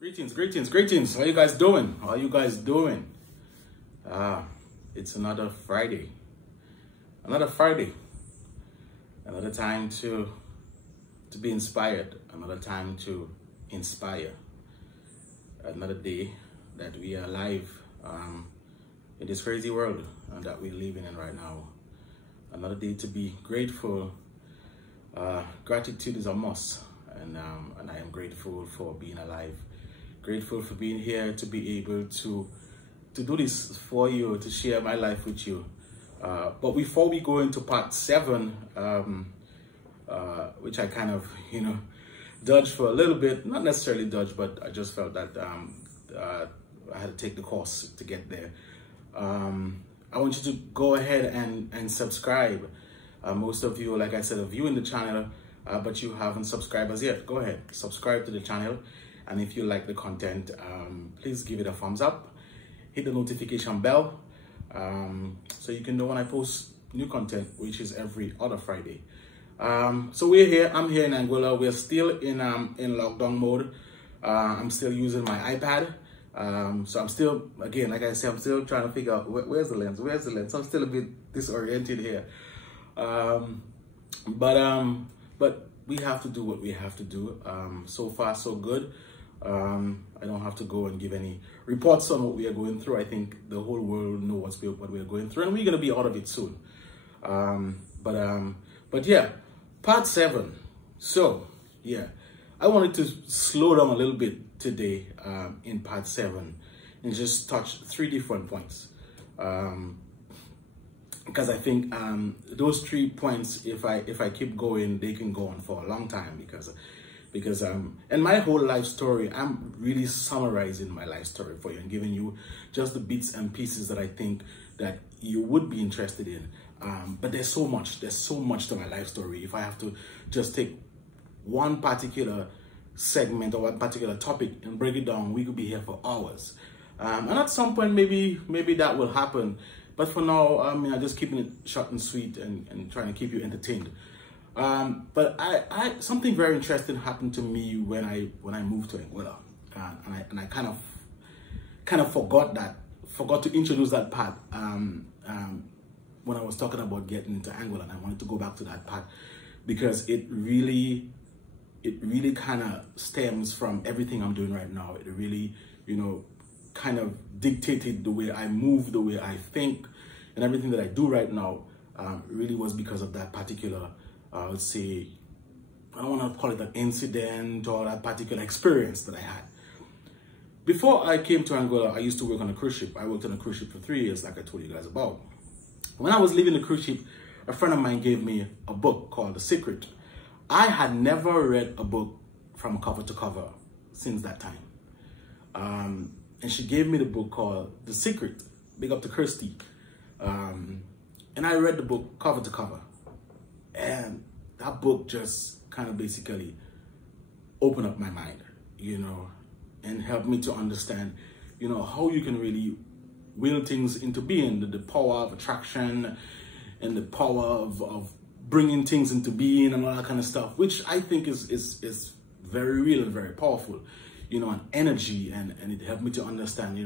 Greetings, greetings, greetings. How you guys doing? How you guys doing? It's another Friday. Another Friday. Another time to be inspired. Another time to inspire. Another day that we are alive in this crazy world that we're living in right now. Another day to be grateful. Gratitude is a must, and I am grateful for being alive. Grateful for being here to be able to do this for you, to share my life with you. But before we go into part 7, which I kind of, dodged for a little bit, not necessarily dodged, but I just felt that I had to take the course to get there. I want you to go ahead and subscribe. Most of you, like I said, are viewing the channel, but you haven't subscribed as yet. Go ahead, subscribe to the channel. And if you like the content, please give it a thumbs up. Hit the notification bell so you can know when I post new content, which is every other Friday. So we're here. I'm here in Anguilla. We're still in lockdown mode. I'm still using my iPad. So I'm still, again, like I said, I'm still trying to figure out where's the lens. Where's the lens? I'm still a bit disoriented here. But we have to do what we have to do. So far, so good. I don't have to go and give any reports on what we are going through. I think the whole world knows what we are going through, and we're going to be out of it soon. But yeah, part 7. So yeah, I wanted to slow down a little bit today in part 7 and just touch 3 different points. Because I think those 3 points, if I keep going, they can go on for a long time, because and my whole life story, I'm really summarizing my life story for you and giving you just the bits and pieces that I think that you would be interested in. But there's so much to my life story. If I have to just take one particular segment or one particular topic and break it down, we could be here for hours. And at some point, maybe that will happen. But for now, I'm just keeping it short and sweet and trying to keep you entertained. But I something very interesting happened to me when I moved to Anguilla, and I kind of forgot to introduce that part when I was talking about getting into Anguilla, and I wanted to go back to that part because it really kind of stems from everything I'm doing right now. It really, kind of dictated the way I move, the way I think, and everything that I do right now really was because of that particular, let's say, I don't want to call it an incident or that particular experience that I had. Before I came to Anguilla, I used to work on a cruise ship. I worked on a cruise ship for 3 years, like I told you guys about. When I was leaving the cruise ship, a friend of mine gave me a book called The Secret. I had never read a book from cover to cover since that time. And she gave me the book called The Secret. Big up to Kirsty. And I read the book cover to cover. And that book just kind of basically opened up my mind, and helped me to understand, how you can really will things into being, the power of attraction and the power of bringing things into being and all that kind of stuff, which I think is very real and very powerful, and energy, and it helped me to understand,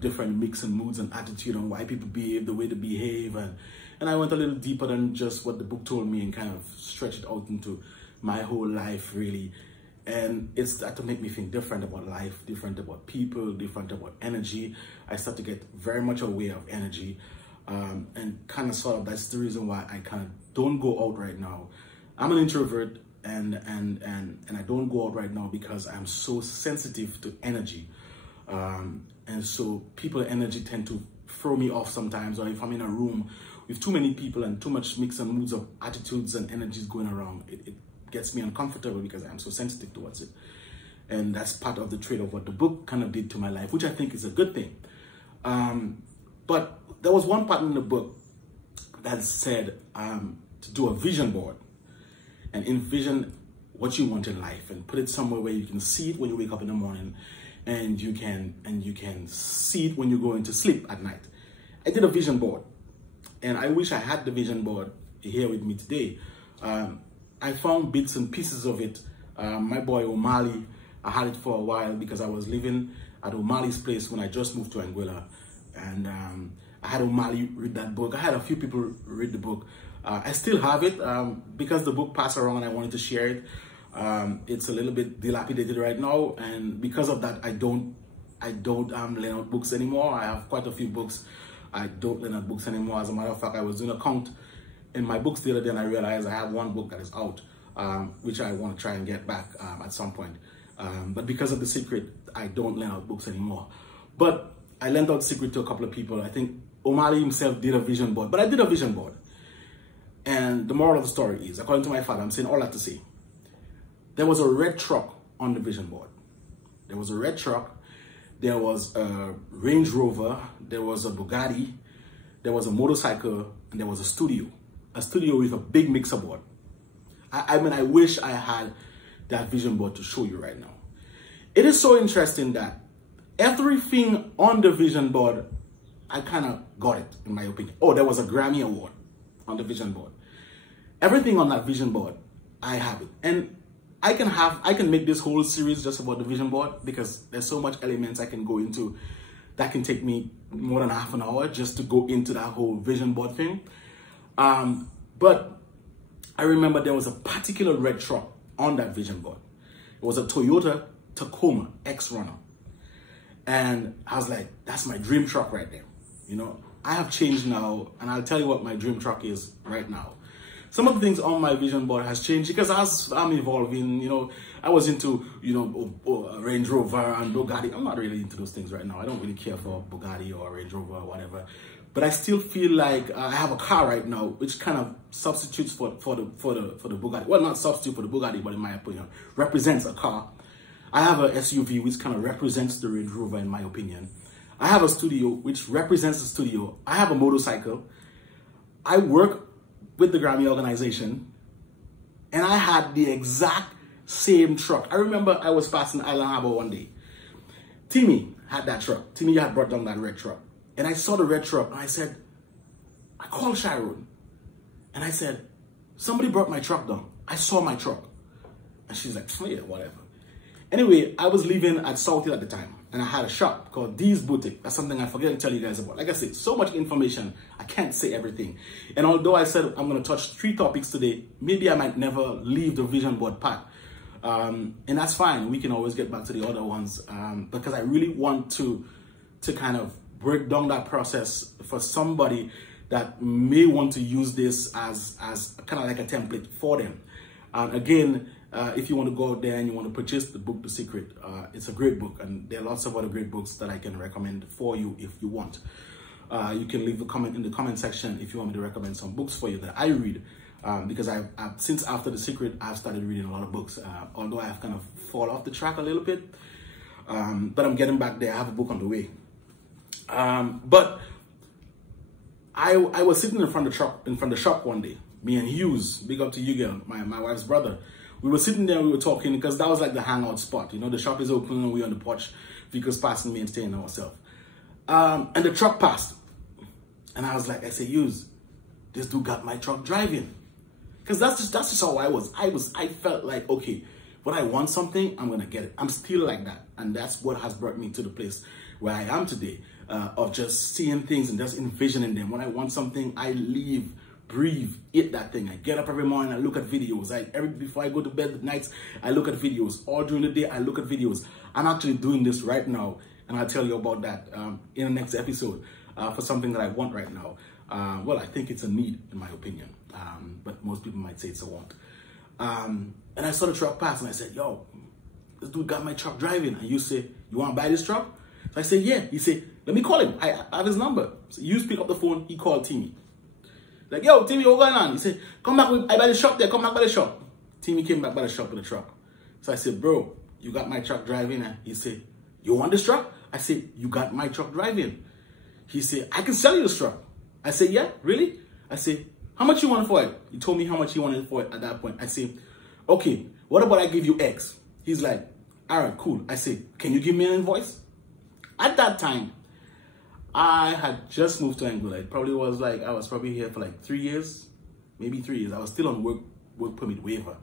different mix and moods and attitude and why people behave the way they behave. And I went a little deeper than just what the book told me and kind of stretched it out into my whole life, really. And it started to make me think different about life, different about people, different about energy. I started to get very much aware of energy. And kind of sort of that's the reason why I kind of don't go out right now. I'm an introvert, and I don't go out right now because I'm so sensitive to energy. And so people's energy tend to throw me off sometimes, or if I'm in a room with too many people and too much mix and moods of attitudes and energies going around, it gets me uncomfortable because I'm so sensitive towards it. And that's part of the trait of what the book kind of did to my life, which I think is a good thing. But there was one part in the book that said to do a vision board and envision what you want in life and put it somewhere where you can see it when you wake up in the morning, and you can see it when you go into sleep at night. I did a vision board, and I wish I had the vision board here with me today. I found bits and pieces of it. My boy O'Malley I had it for a while because I was living at O'Malley's place when I just moved to Anguilla. And I had O'Malley read that book. I had a few people read the book. I still have it because the book passed around and I wanted to share it. It's a little bit dilapidated right now. And because of that, I don't lend out books anymore. I have quite a few books. I don't lend out books anymore. As a matter of fact, I was doing a count in my books the other day and I realized I have one book that is out, which I want to try and get back at some point. But because of The Secret, I don't lend out books anymore. But I lent out Secret to a couple of people. I think O'Malley himself did a vision board, but I did a vision board. And the moral of the story is, according to my father, I'm saying all that to say, there was a red truck on the vision board. There was a red truck. There was a Range Rover, there was a Bugatti, there was a motorcycle, and there was a studio with a big mixer board. I mean, I wish I had that vision board to show you right now. It is so interesting that everything on the vision board, I kind of got it, in my opinion. Oh, there was a Grammy Award on the vision board. Everything on that vision board, I have it. And I can make this whole series just about the vision board because there's so much elements I can go into that can take me more than half an hour just to go into that whole vision board thing. But I remember there was a particular red truck on that vision board. It was a Toyota Tacoma X-Runner. And I was like, that's my dream truck right there. You know, I have changed now and I'll tell you what my dream truck is right now. Some of the things on my vision board has changed because as I'm evolving, you know, I was into, you know, Range Rover and Bugatti. I'm not really into those things right now. I don't really care for Bugatti or Range Rover or whatever. But I still feel like I have a car right now, which kind of substitutes for the Bugatti. Well, not substitute for the Bugatti, but in my opinion, represents a car. I have a SUV, which kind of represents the Range Rover, in my opinion. I have a studio, which represents the studio. I have a motorcycle. I work with the Grammy organization, and I had the exact same truck. I remember I was passing Island Harbor one day. Timmy had that truck. Timmy had brought down that red truck. And I saw the red truck, and I called Sharon, and I said, somebody brought my truck down. I saw my truck. And she's like, oh, yeah, whatever. Anyway, I was living at South Hill at the time, and I had a shop called D's Boutique. That's something I forget to tell you guys about. Like I said, so much information, I can't say everything. And although I said I'm going to touch 3 topics today, maybe I might never leave the vision board part. And that's fine. We can always get back to the other ones because I really want to kind of break down that process for somebody that may want to use this as kind of like a template for them. Again, if you want to go out there and you want to purchase the book, The Secret, it's a great book. And there are lots of other great books that I can recommend for you if you want. You can leave a comment in the comment section if you want me to recommend some books for you that I read. Because since after The Secret, I've started reading a lot of books. Although I have kind of fallen off the track a little bit. But I'm getting back there. I have a book on the way. But I was sitting in front of the shop one day. Me and Hughes, big up to you, girl, my wife's brother. We were sitting there, we were talking because that was like the hangout spot. You know, the shop is open and we're on the porch. Vehicles passing, me and staying ourselves. And the truck passed. And I was like, I said, Hughes, this dude got my truck driving. Because that's just how I was. I felt like, okay, when I want something, I'm going to get it. I'm still like that. And that's what has brought me to the place where I am today. Of just seeing things and just envisioning them. When I want something, I live, breathe, eat that thing. I get up every morning, I look at videos. Before I go to bed at nights, I look at videos. All during the day, I look at videos. I'm actually doing this right now, and I'll tell you about that in the next episode for something that I want right now. Well, I think it's a need, in my opinion, but most people might say it's a want. And I saw the truck pass, and I said, yo, this dude got my truck driving. And you say, you want to buy this truck? So I said, yeah. He said, let me call him. I have his number. So you pick up the phone. He called Timmy. Like, yo, Timmy, what's going on? He said, come back. I buy the shop there. Come back by the shop. Timmy came back by the shop with the truck. So I said, bro, you got my truck driving? And he said, you want this truck? I said, you got my truck driving. He said, I can sell you this truck. I said, yeah, really? I said, how much you want for it? He told me how much he wanted for it at that point. I said, okay, what about I give you X? He's like, all right, cool. I said, can you give me an invoice? At that time, I had just moved to Anguilla. It probably was like, I was probably here for like 3 years, maybe 3 years. I was still on work permit waiver.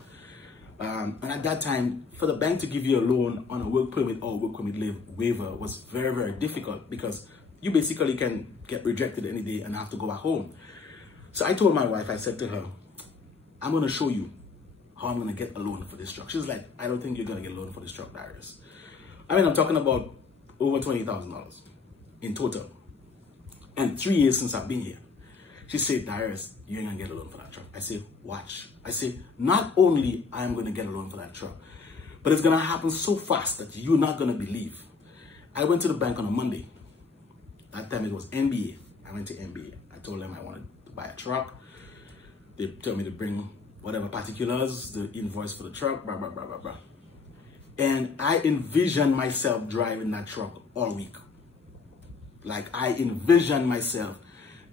And at that time, for the bank to give you a loan on a work permit or work permit waiver was very, very difficult, because you basically can get rejected any day and have to go back home. So I told my wife, I said to her, I'm going to show you how I'm going to get a loan for this truck. She's like, I don't think you're going to get a loan for this truck, Darius. I mean, I'm talking about over $20,000 in total. And 3 years since I've been here. She said, Darius, you ain't going to get a loan for that truck. I said, watch. I said, not only I'm going to get a loan for that truck, but it's going to happen so fast that you're not going to believe. I went to the bank on a Monday. That time it was NBA. I went to NBA. I told them I wanted to buy a truck. They told me to bring whatever particulars, the invoice for the truck, blah, blah, blah, blah, blah. And I envisioned myself driving that truck all week. Like, I envisioned myself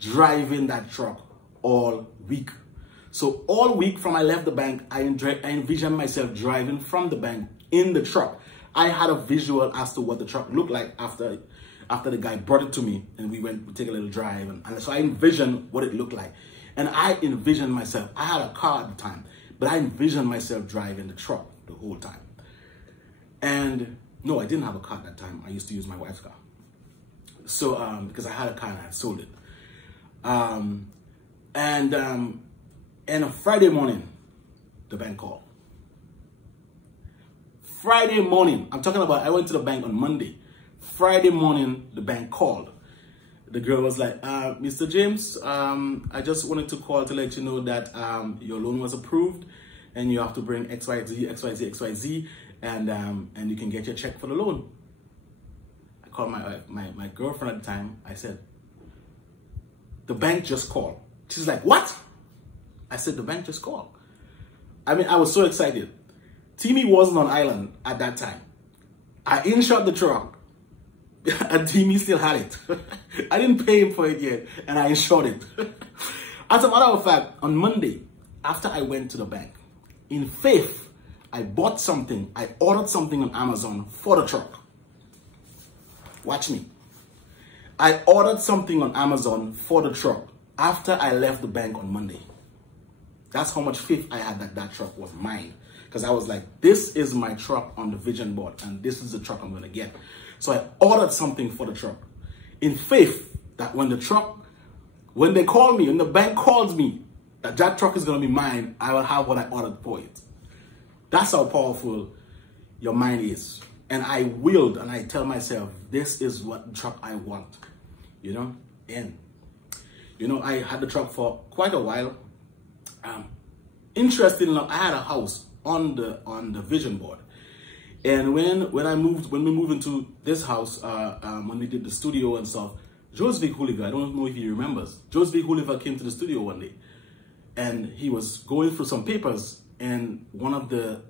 driving that truck all week. So all week from I left the bank, I envisioned myself driving from the bank in the truck. I had a visual as to what the truck looked like after the guy brought it to me, and we take a little drive. And so I envisioned what it looked like. And I envisioned myself, I had a car at the time, but I envisioned myself driving the truck the whole time. And no, I didn't have a car at that time. I used to use my wife's car. So, because I had a car and I had sold it. And a Friday morning, the bank called. Friday morning, I'm talking about, I went to the bank on Monday. Friday morning, the bank called. The girl was like, Mr. James, I just wanted to call to let you know that your loan was approved and you have to bring XYZ, XYZ, XYZ, and you can get your check for the loan. I called my girlfriend at the time. I said, the bank just called. She's like, what? I said, the bank just called. I mean, I was so excited. Timmy wasn't on island at that time. I insured the truck. And Timmy still had it. I didn't pay him for it yet, and I insured it. As a matter of fact, on Monday, after I went to the bank, in faith, I bought something. I ordered something on Amazon for the truck. Watch me. I ordered something on Amazon for the truck after I left the bank on Monday. That's how much faith I had that that truck was mine. Because I was like, this is my truck on the vision board, and this is the truck I'm going to get. So I ordered something for the truck in faith that when they call me, when the bank calls me, that truck is going to be mine, I will have what I ordered for it. That's how powerful your mind is. And I willed, and I tell myself, this is what truck I want, you know? And, you know, I had the truck for quite a while. Interestingly enough, I had a house on the vision board. And when we moved into this house, when we did the studio and stuff, Riusmusiq, I don't know if he remembers, Riusmusiq came to the studio one day, and he was going through some papers, and one of the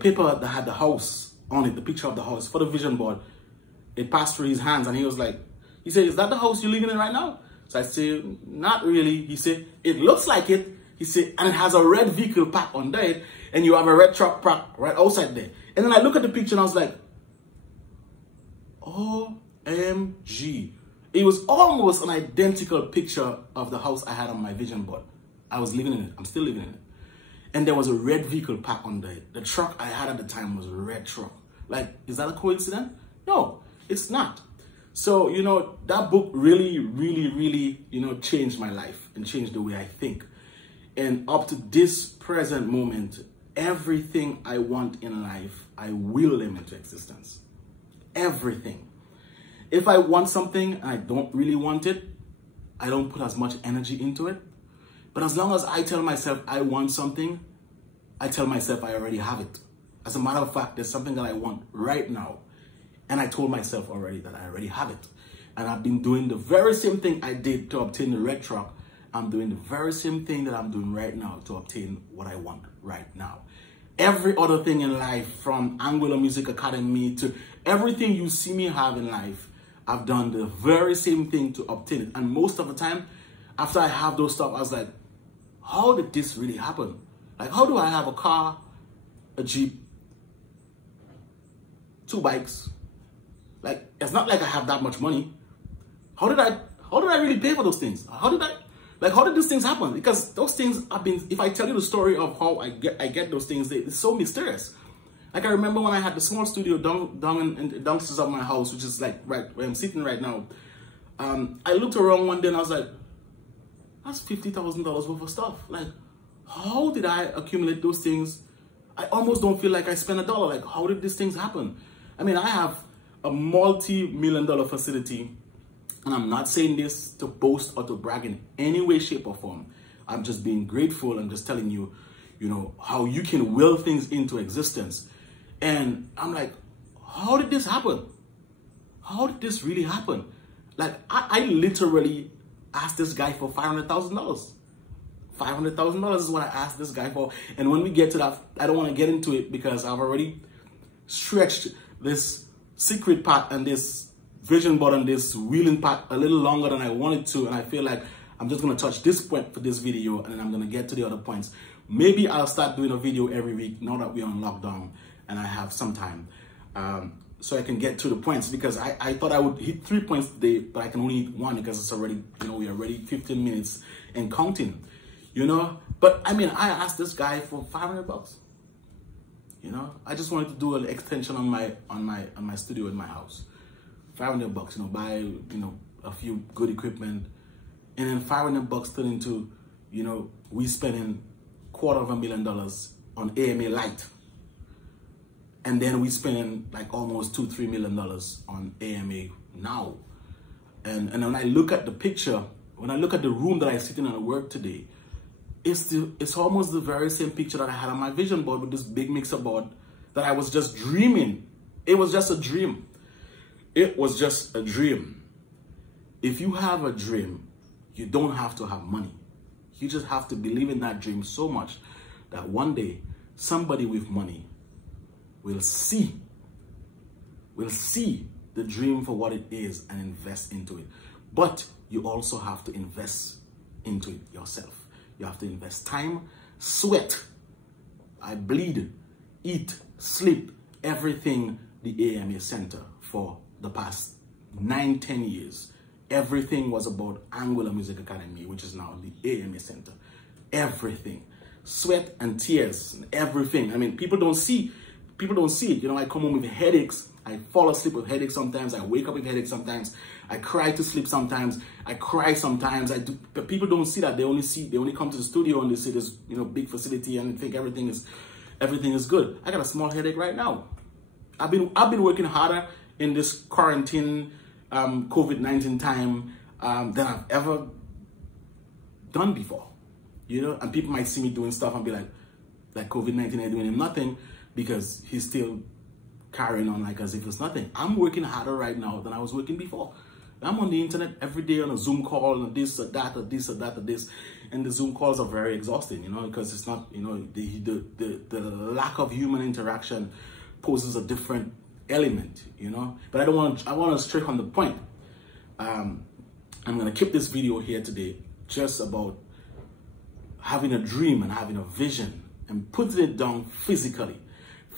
paper that had the house on it, the picture of the house for the vision board, it passed through his hands, and he was like, he said, is that the house you're living in right now? So I said, not really. He said, it looks like it. He said, and it has a red vehicle parked under it, and you have a red truck parked right outside there. And then I look at the picture and I was like, OMG. It was almost an identical picture of the house I had on my vision board. I was living in it. I'm still living in it. And there was a red vehicle parked under it. The truck I had at the time was a red truck. Like, is that a coincidence? No, it's not. So, you know, that book really, really, really, you know, changed my life and changed the way I think. And up to this present moment, everything I want in life, I will them into existence. Everything. If I want something and I don't really want it, I don't put as much energy into it. But as long as I tell myself I want something, I tell myself I already have it. As a matter of fact, there's something that I want right now. And I told myself already that I already have it. And I've been doing the very same thing I did to obtain the red truck. I'm doing the very same thing that I'm doing right now to obtain what I want right now. Every other thing in life, from Anguilla Music Academy to everything you see me have in life, I've done the very same thing to obtain it. And most of the time, after I have those stuff, I was like, how did this really happen? Like, how do I have a car, a Jeep, 2 bikes? Like, it's not like I have that much money. How did I really pay for those things? How did I, Like, how did these things happen? Because those things have been, if I tell you the story of how I get those things, it's so mysterious. Like, I remember when I had the small studio downstairs of my house, which is like right where I'm sitting right now. I looked around one day and I was like, that's $50,000 worth of stuff. Like, how did I accumulate those things? I almost don't feel like I spent $1. Like, how did these things happen? I mean, I have a multi-million-dollar facility, and I'm not saying this to boast or to brag in any way, shape, or form. I'm just being grateful. I'm just telling you, you know, how you can will things into existence. And I'm like, how did this happen? How did this really happen? Like, I literally asked this guy for $500,000. $500,000 is what I asked this guy for. And when we get to that, I don't want to get into it because I've already stretched this secret part and this vision board and this wheeling part a little longer than I wanted to. And I feel like I'm just going to touch this point for this video, and then I'm going to get to the other points. Maybe I'll start doing a video every week now that we're on lockdown and I have some time. So I can get to the points, because I thought I would hit 3 points today, but I can only hit 1 because it's already, you know, we're already 15 minutes and counting, you know. But I mean, I asked this guy for $500. You know, I just wanted to do an extension on my studio in my house. $500, you know, buy, you know, a few good equipment, and then $500 turned into, you know, we spending $250,000 on AMA Light. And then we spend like almost $2-3 million on AMA now. And when I look at the picture, when I look at the room that I sit in and work today, it's almost the very same picture that I had on my vision board with this big mixer board that I was just dreaming. It was just a dream. It was just a dream. If you have a dream, you don't have to have money. You just have to believe in that dream so much that one day somebody with money will see the dream for what it is and invest into it. But you also have to invest into it yourself. You have to invest time, sweat. I bleed, eat, sleep, everything the AMA Center for the past 9-10 years. Everything was about Anguilla Music Academy, which is now the AMA Center. Everything. Sweat and tears and everything. I mean, people don't see it. You know, I come home with headaches. I fall asleep with headaches sometimes. I wake up with headaches sometimes. I cry to sleep sometimes. I cry sometimes. I do, but people don't see that. They only come to the studio and they see this, you know, big facility and think everything is good. I got a small headache right now. I've been working harder in this quarantine, COVID-19 time than I've ever done before. You know, and people might see me doing stuff and be like COVID-19 ain't doing him nothing, because he's still carrying on like as if it's nothing. I'm working harder right now than I was working before. I'm on the internet every day on a Zoom call and this or that or this or that or this, and the Zoom calls are very exhausting, you know, because it's not, you know, the lack of human interaction poses a different element, you know. But I want to stray on the point. I'm gonna keep this video here today just about having a dream and having a vision and putting it down physically.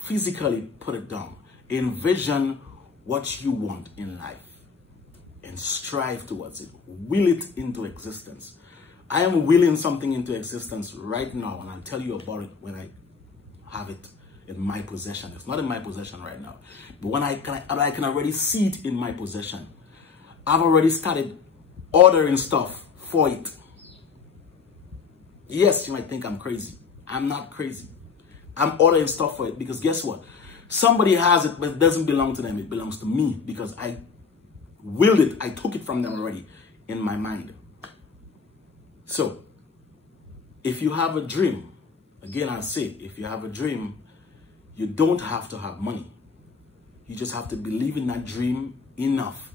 Physically put it down. Envision what you want in life and strive towards it. Will it into existence. I am willing something into existence right now, and I'll tell you about it when I have it in my possession. It's not in my possession right now, but when I can already see it in my possession. I've already started ordering stuff for it. Yes, you might think I'm crazy. I'm not crazy. I'm ordering stuff for it because guess what? Somebody has it, but it doesn't belong to them. It belongs to me because I willed it. I took it from them already in my mind. So, if you have a dream, again, I say, if you have a dream, you don't have to have money. You just have to believe in that dream enough.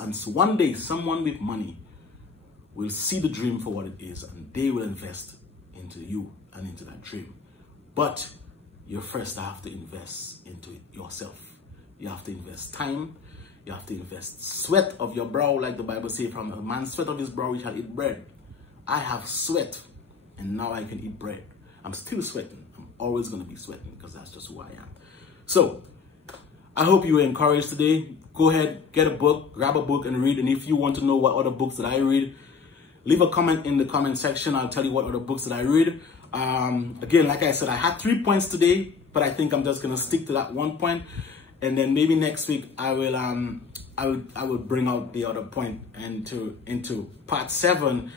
And so one day, someone with money will see the dream for what it is, and they will invest into you and into that dream. But you first have to invest into it yourself. You have to invest time. You have to invest sweat of your brow, like the Bible says, from a man's sweat of his brow he shall eat bread. I have sweat, and now I can eat bread. I'm still sweating. I'm always going to be sweating because that's just who I am. So, I hope you were encouraged today. Go ahead, get a book, grab a book and read. And if you want to know what other books that I read, leave a comment in the comment section. I'll tell you what other books that I read. Again, like I said, I had 3 points today, but I think I'm just gonna stick to that 1 point, and then maybe next week I will bring out the other point into part 7.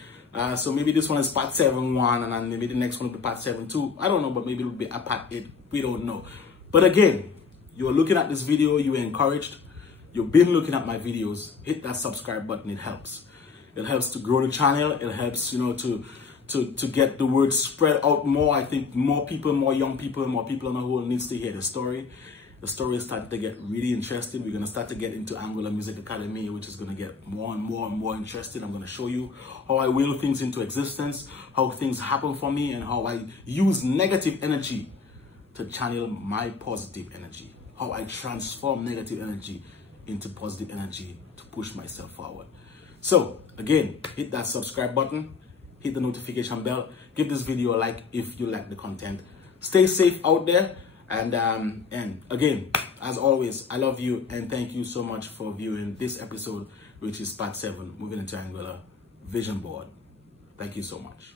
So maybe this one is part 7-1, and then maybe the next one will be part 7-2. I don't know, but maybe it will be a part 8. We don't know. But again, you're looking at this video, you were encouraged. You've been looking at my videos. Hit that subscribe button. It helps. It helps to grow the channel. It helps, you know, to get the word spread out more. I think more people, more young people, more people on the whole needs to hear the story. The story is starting to get really interesting. We're going to start to get into Anguilla Music Academy, which is going to get more and more and more interesting. I'm going to show you how I will things into existence, how things happen for me, and how I use negative energy to channel my positive energy. How I transform negative energy into positive energy to push myself forward. So again, hit that subscribe button, hit the notification bell, give this video a like if you like the content. Stay safe out there. And again, as always, I love you and thank you so much for viewing this episode, which is part 7, moving into Anguilla Vision Board. Thank you so much.